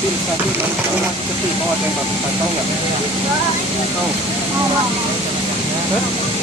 Tim satu dan masuk ke tim mau tembak tahu nggak? Tahu. Hah?